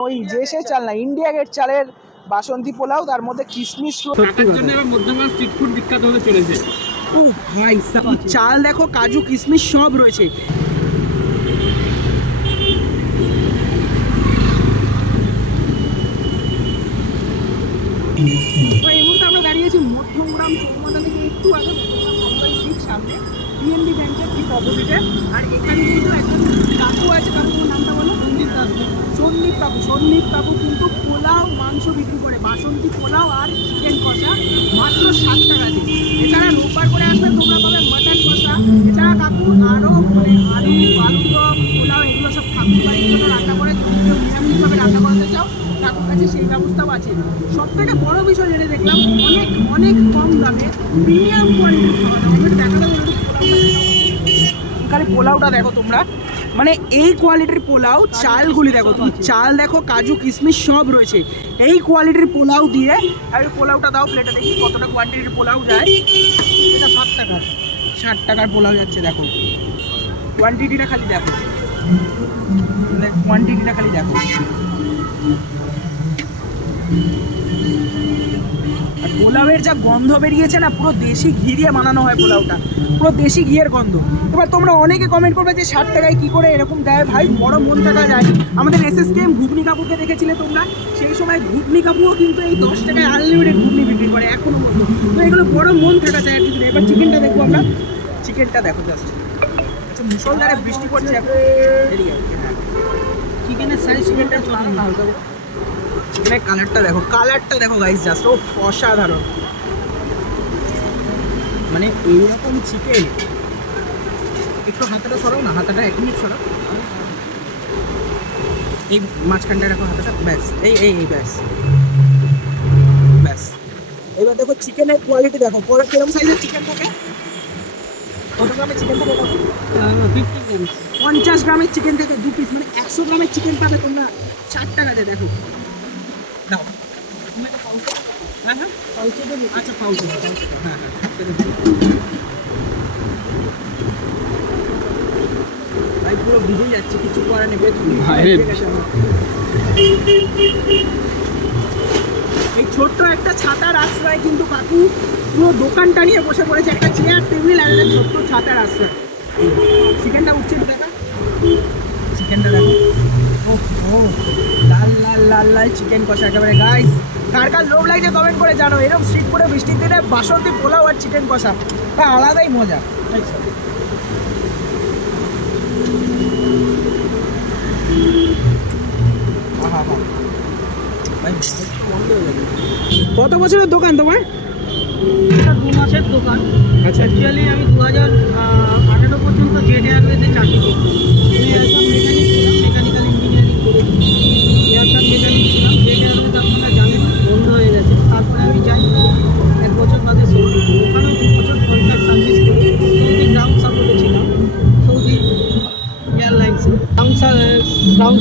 ওই যে সে চাল না ইন্ডিয়া গেট চালের বাসন্তী পোলাও তার মধ্যে কিশমিশ ফুড বিখ্যাত হতে চলেছে। ও ভাই সাব- চাল দেখো কাজু কিশমিশ সব রয়েছে। Thank এই কাকু কিন্তু পোলাও, মাংস বিক্রি করে, বাসন্তী পোলাও আর চিকেন কষা মাত্র ষাট টাকা দিয়ে। এছাড়া রোববার করে আসলে তোমরা পাবে মাটন কষা। এছাড়া কাকু আরও মানে আলু আলু দম পোলাও, এগুলো সব ঠাকুর বাড়ির জন্য রান্না করে কেউ নিরামিষভাবে রান্না করতে চাও, কাকুর কাছে সেই ব্যবস্থাও আছে। সব থেকে বড় বিষয় যেটা দেখলাম, অনেক অনেক কম দামে প্রিমিয়াম কোয়ালিটির খাওয়া দাওয়া। আমাদের দেখাতে পোলাওটা দেখো তোমরা। মানে এই কোয়ালিটির পোলাও চালগুলি দেখো তুমি। চাল দেখো, কাজু, কিশমিশ সব রয়েছে। এই কোয়ালিটির পোলাও দিয়ে, আর পোলাওটা দাও প্লেটে দেখি কতটা কোয়ান্টিটির পোলাও যায়। এটা ষাট টাকার। ষাট টাকার পোলাও যাচ্ছে, দেখো। কোয়ান্টিটিটা খালি দেখো। কোয়ান্টিটিটা খালি দেখো। পোলাওয়ের যা গন্ধ বেরিয়েছে না, পুরো দেশি ঘি দিয়ে বানানো হয় পোলাওটা। পুরো দেশি ঘিয়ের গন্ধ। এবার তোমরা অনেকে কমেন্ট করবে যে, ষাট টাকায় কী করে এরকম দেয়? ভাই, বড় মন থাকা যায়। আমাদের এস এস কেম ঘুগনি কাপুরকে দেখেছিলে তোমরা? সেই সময় ঘুগনি কাপুরও কিন্তু এই দশ টাকায় আনলিমিটেড ঘুগনি বিক্রি করে এখনও মতো তো এগুলো বড় মন থাকা যায় কিছু। এবার চিকেনটা দেখব আমরা। চিকেনটা দেখো জাস্ট আচ্ছা মুসলধারে বৃষ্টি পড়ছে চিকেনের সাইজ চিকেনটা চলে হালকা চিকেনের কালারটা দেখো কালারটা দেখো গাইস জাস্ট ও অসাধারণ। মানে এইরকম চিকেন একটু হাতাটা সরাও না হাতাটা এক মিনিট সরাও এই মাঝখানটা রাখো হাতাটা ব্যাস এই এই এই ব্যাস। ব্যাস। এবার দেখো চিকেনের কোয়ালিটি দেখো পরে কীরকম সাইজের চিকেন থাকে? কত গ্রামের চিকেন থাকে ফিফটি গ্রামস পঞ্চাশ গ্রামের চিকেন থেকে দু পিস মানে একশো গ্রামের চিকেন পাবে তোমরা ষাট টাকাতে দেখো। দাও। তুমি একটা পাউচ হ্যাঁ হ্যাঁ পাউচে দেবো আচ্ছা পাউচে হ্যাঁ হ্যাঁ ভাই পুরো ভিজে যাচ্ছে কিছু করার নেই এই ছোট্ট একটা ছাতার আশ্রয় কিন্তু কাকু পুরো দোকানটা নিয়ে বসে পড়েছে একটা চেয়ার টেবিল আর একটা ছোট্ট ছাতার আশ্রয়। চিকেনটা উঠছে দেখা চিকেনটা দেখো। লাল লাল লাল লাল চিকেন কষা একেবারে। গাইস কার কার লোভ লাগছে কমেন্ট করে জানো। এরকম স্ট্রিট বৃষ্টির দিনে বাসন্তী পোলাও আর চিকেন কষা। তা আলাদাই মজা। হয়ে কত বছরের দোকান তোমার? এটা দু মাসের দোকান। আচ্ছা। অ্যাকচুয়ালি আমি দু হাজার আঠেরো পর্যন্ত জেড এয়ারওয়েজে চাকরি করি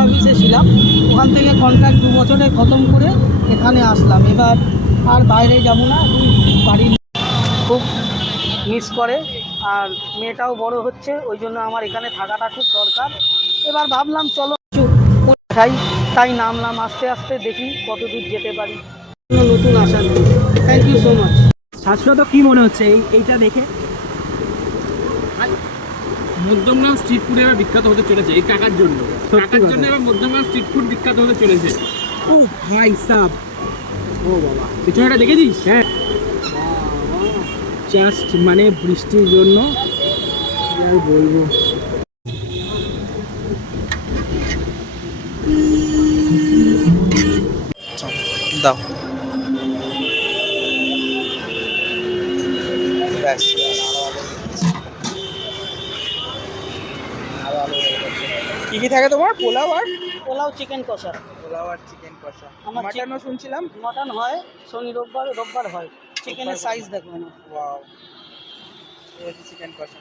সার্ভিসে ছিলাম। ওখান থেকে কন্ট্রাক্ট দু বছরে খতম করে এখানে আসলাম। এবার আর বাইরে যাব না বাড়ির খুব মিস করে। আর মেয়েটাও বড় হচ্ছে ওই জন্য আমার এখানে থাকাটা খুব দরকার। এবার ভাবলাম চলো কিছু খাই তাই নামলাম আস্তে আস্তে দেখি কত দূর যেতে পারি। নতুন আশা thank you so much Shashwat কি মনে হচ্ছে এইটা দেখে? মধ্যমগ্রাম স্ট্রিট ফুড এবার বিখ্যাত হতে চলেছে এই টাকার জন্য। টাকার জন্য এবার মধ্যমগ্রাম স্ট্রিট ফুড বিখ্যাত হতে চলেছে। ও ভাই সাব। ও বাবা। পিছনেটা দেখেছিস? হ্যাঁ। জাস্ট মানে বৃষ্টির জন্য আর বলব? দাও। ব্যাস। কি কি থাকে তোমার? পোলাও আর? পোলাও চিকেন কষা। পোলাও আর চিকেন কষা। আমার মাটনও শুনছিলাম। মটন হয় শনি রোববার রোববার হয়। চিকেনের সাইজ দেখো না ওয়াও চিকেন কষা।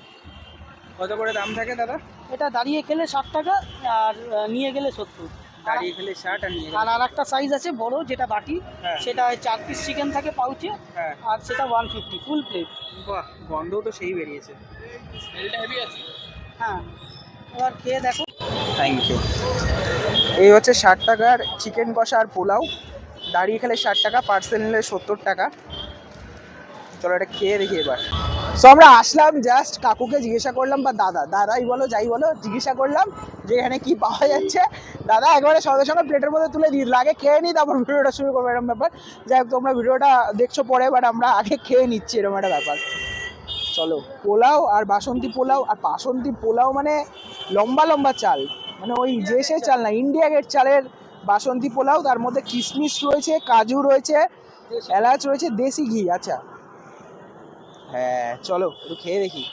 কত করে দাম থাকে দাদা? এটা দাঁড়িয়ে খেলে ষাট টাকা আর নিয়ে গেলে সত্তর। দাঁড়িয়ে খেলে ষাট আর নিয়ে আর আর একটা সাইজ আছে বড় যেটা বাটি হ্যাঁ। সেটা চার পিস চিকেন থাকে পাউচে হ্যাঁ। আর সেটা ওয়ান ফিফটি ফুল প্লেট বাহ গন্ধও তো সেই বেরিয়েছে। স্মেলটা হেভি আছে হ্যাঁ এবার খেয়ে দেখো। থ্যাংক ইউ এই হচ্ছে ষাট টাকার চিকেন কষা আর পোলাও। দাঁড়িয়ে খেলে ষাট টাকা পার্সেল নিলে সত্তর টাকা। চলো এটা খেয়ে দেখি এবার। সো আমরা আসলাম জাস্ট কাকুকে জিজ্ঞাসা করলাম, বা দাদা, দাদাই বলো, যাই বলো, জিজ্ঞাসা করলাম যে এখানে কি পাওয়া যাচ্ছে। দাদা একবারে সঙ্গে সঙ্গে প্লেটের মধ্যে তুলে দিই আগে খেয়ে নিই তারপর ভিডিওটা শুরু করব এরকম ব্যাপার। যাই হোক, তোমরা ভিডিওটা দেখছ পরে বাট আমরা আগে খেয়ে নিচ্ছি এরকম একটা ব্যাপার। চলো, পোলাও আর বাসন্তী পোলাও, আর বাসন্তী পোলাও মানে লম্বা লম্বা চাল। মানে ওই যে সে চাল না ইন্ডিয়া গেট চালের বাসন্তী পোলাও, তার মধ্যে কিশমিশ রয়েছে, কাজু রয়েছে, এলাচ রয়েছে, দেশি ঘি আচ্ছা। হ্যাঁ চলো, একটু খেয়ে দেখি।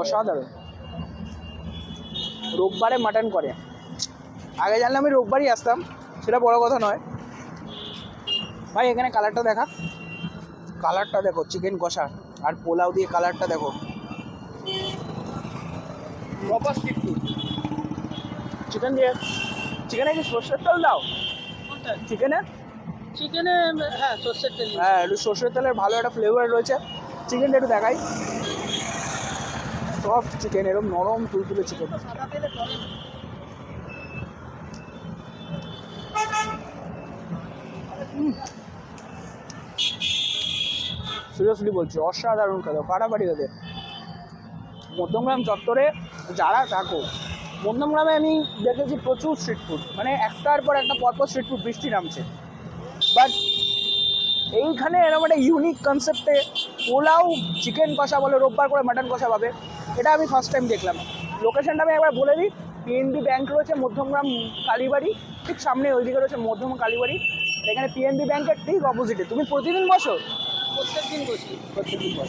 অসাধারণ। রোববারে মাটন করে। আগে জানলে আমি রোববারই আসতাম, সেটা বড় কথা নয়। ভাই, এখানে কালারটা দেখা। কালারটা দেখো চিকেন কষা আর পোলাও দিয়ে কালারটা দেখো। প্রপার স্ট্রিট ফুড চিকেন দিয়ে? চিকেনে কি সর্ষের তেল দাও? চিকেনে চিকেনে হ্যাঁ সর্ষের তেল হ্যাঁ একটু সর্ষের তেলের ভালো একটা ফ্লেভার রয়েছে। চিকেনটা একটু দেখাই। সফট চিকেন এরকম নরম তুলতুলে চিকেন করে সিরিয়াসলি বলছি, অসাধারণ খেলো, ফাটাফাটি খেতে মধ্যমগ্রাম চত্বরে যারা থাকো, মধ্যমগ্রামে আমি দেখেছি প্রচুর স্ট্রিট ফুড মানে একটার পর একটা পরপর স্ট্রিট ফুড বৃষ্টি নামছে। বাট এইখানে এরকম একটা ইউনিক কনসেপ্টে পোলাও চিকেন কষা বলে, রোববার করে মাটন কষা পাবে, এটা আমি ফার্স্ট টাইম দেখলাম। লোকেশনটা আমি একবার বলে দিই পিএনবি ব্যাংক রয়েছে মধ্যমগ্রাম কালীবাড়ি, ঠিক সামনে ওইদিকে রয়েছে মধ্যম কালীবাড়ি, এখানে পিএনবি ব্যাংকের ঠিক অপোজিটে তুমি প্রতিদিন বসো প্রত্যেক দিন বসি।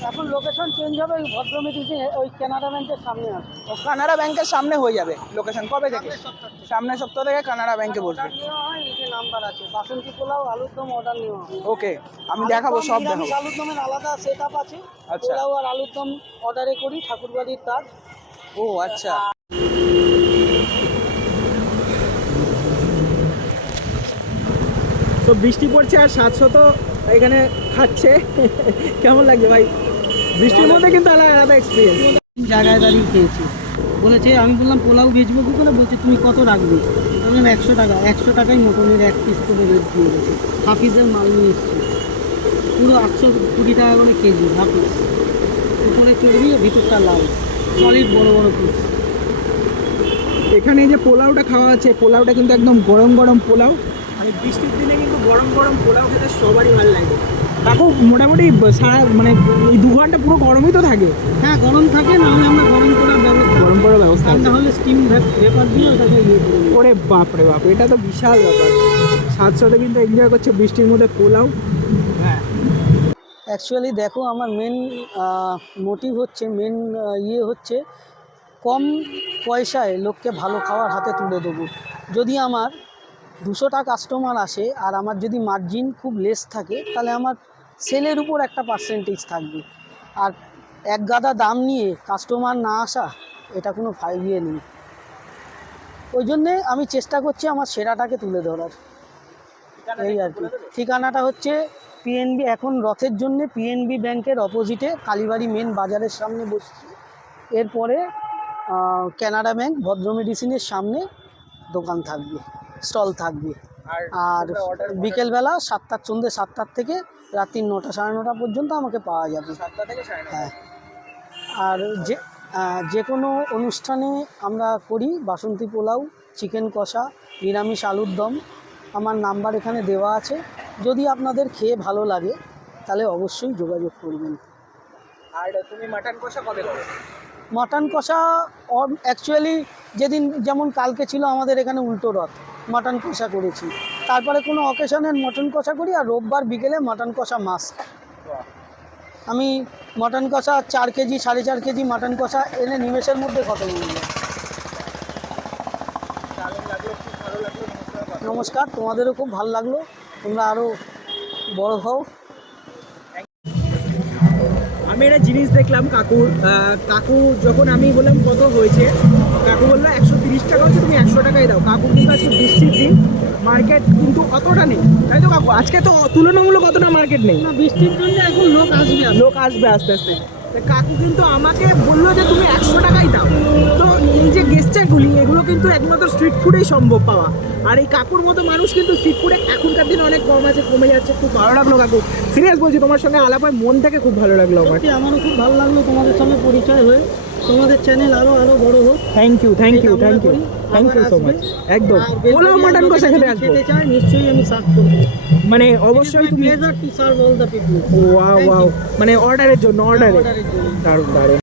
এখন লোকেশন চেঞ্জ হবে ওই ভদ্রমেডিসিন ওই কানাডা ব্যাংকের সামনে আছে। ও কানাড়া ব্যাংকের সামনে হয়ে যাবে লোকেশন কবে থেকে? সামনের সপ্তাহ থেকে। কানাড়া ব্যাংকে বসবে। হয় এই যে নাম্বার আছে। বাসন্তী পোলাও আলুর দম অর্ডার নেওয়া হয়। ওকে আমি দেখাবো সব দেখাবো। আলুর দমের আলাদা সেট আপ আছে। আচ্ছা। পোলাও আর আলুর দম অর্ডারে করি ঠাকুরবাড়ির কাজ। ও আচ্ছা। তো বৃষ্টি পড়ছে আর সাতশো তো এখানে খাচ্ছে। কেমন লাগছে ভাই? বৃষ্টির মধ্যে কিন্তু আলাদা আলাদা এক্সপিরিয়েন্স জায়গায় দাঁড়িয়ে খেয়েছি? বলেছে আমি বললাম পোলাও বেচবো কী করে বলছে তুমি কত রাখবে? আমি বললাম একশো টাকা। একশো টাকাই মটনের এক পিস করে রেট দিয়ে দিয়েছে। হাফিজের মাল নিয়ে এসেছি। পুরো আটশো কুড়ি টাকা করে কেজি হাফিজ। উপরে চর্বি ভিতরটা লাল। সলিড বড় বড় পিস এখানে যে পোলাওটা খাওয়া আছে পোলাওটা কিন্তু একদম গরম গরম পোলাও। মানে বৃষ্টির দিনে কিন্তু গরম গরম পোলাও খেতে সবারই ভালো লাগে। তারপর মোটামুটি সারা মানে এই দু ঘণ্টা পুরো গরমই তো থাকে। হ্যাঁ গরম থাকে না হলে আমরা গরম করার ব্যবস্থা গরম করার ব্যবস্থা ঠান্ডা হলে স্টিম ভেপার দিয়ে ওটাকে ইয়ে ওরে বাপরে বাপ এটা তো বিশাল ব্যাপার। সাতশোতে কিন্তু এনজয় করছে বৃষ্টির মধ্যে পোলাও। হ্যাঁ। অ্যাকচুয়ালি দেখো আমার মেন মোটিভ হচ্ছে মেন ইয়ে হচ্ছে কম পয়সায় লোককে ভালো খাওয়ার হাতে তুলে দেবো। যদি আমার দুশোটা কাস্টমার আসে আর আমার যদি মার্জিন খুব লেস থাকে তাহলে আমার সেলের উপর একটা পার্সেন্টেজ থাকবে। আর এক গাদা দাম নিয়ে কাস্টমার না আসা এটা কোনো ইয়ে নেই। ওই জন্যে আমি চেষ্টা করছি আমার সেরাটাকে তুলে ধরার। এই আর কি। ঠিকানাটা হচ্ছে পিএনবি এখন রথের জন্য পিএনবি ব্যাংকের অপোজিটে কালীবাড়ি মেন বাজারের সামনে বসছি। এরপরে কানাডা ব্যাংক ভদ্র মেডিসিনের সামনে দোকান থাকবে। স্টল থাকবে। আর বিকেলবেলা সাতটার সন্ধ্যে সাতটার থেকে রাত্রি নটা সাড়ে নটা পর্যন্ত আমাকে পাওয়া যাবে। হ্যাঁ। আর যে যে কোনো অনুষ্ঠানে আমরা করি বাসন্তী পোলাও চিকেন কষা নিরামিষ আলুর দম। আমার নাম্বার এখানে দেওয়া আছে। যদি আপনাদের খেয়ে ভালো লাগে তাহলে অবশ্যই যোগাযোগ করবেন। আর তুমি মাটন কষা কবে করো? মাটন কষা অ্যাকচুয়ালি যেদিন যেমন কালকে ছিল আমাদের এখানে উল্টো রথ। মাটন কষা করেছি। তারপরে কোনো অকেশনের মটন কষা করি আর রোববার বিকেলে মাটন কষা মাছ আমি মটন কষা চার কেজি, সাড়ে চার কেজি মটন কষা এনে নিমেষের মধ্যে কত নমস্কার নমস্কার, তোমাদেরও খুব ভালো লাগল। তোমরা আরও বড় হও। আমি একটা জিনিস দেখলাম কাকুর কাকু যখন আমি বললাম কত হয়েছে কাকু বলল একশো তিরিশ টাকা হচ্ছে তুমি একশো টাকাই দাও। কাকু কিন্তু আজকে বৃষ্টির দিন মার্কেট কিন্তু অতটা নেই। তাই তো কাকু? আজকে তো তুলনামূলক অতটা মার্কেট নেই। না বৃষ্টির জন্য এখন লোক আসবে। লোক আসবে আস্তে আস্তে। তা কাকু কিন্তু আমাকে বলল যে তুমি একশো টাকাই দাও। তো এই যে গেস্টারগুলি এগুলো কিন্তু একমাত্র স্ট্রিট ফুডেই সম্ভব পাওয়া। আর এই কাকুর মতো মানুষ কিন্তু স্ট্রিট ফুডে এখনকার দিনে অনেক কম আছে কমে যাচ্ছে খুব ভালো লাগল কাকু। সিরিয়াস বলছি তোমার সঙ্গে আলাপ হয় মন থেকে খুব ভালো লাগল আমার। আমারও খুব ভালো লাগল তোমাদের সঙ্গে পরিচয় হয়ে। তোমাদের চ্যানেল আরও আরও বড় হোক। Thank you thank you thank you thank you so much একদম। পোলাও মাটন কষা খেতে আসব। নিশ্চয়ই আমি সার্ভ করব। মানে অবশ্যই তুমি to serve all the people wow wow মানে অর্ডারের জন্য অর্ডারে অর্ডারের দারুণ দারুণ।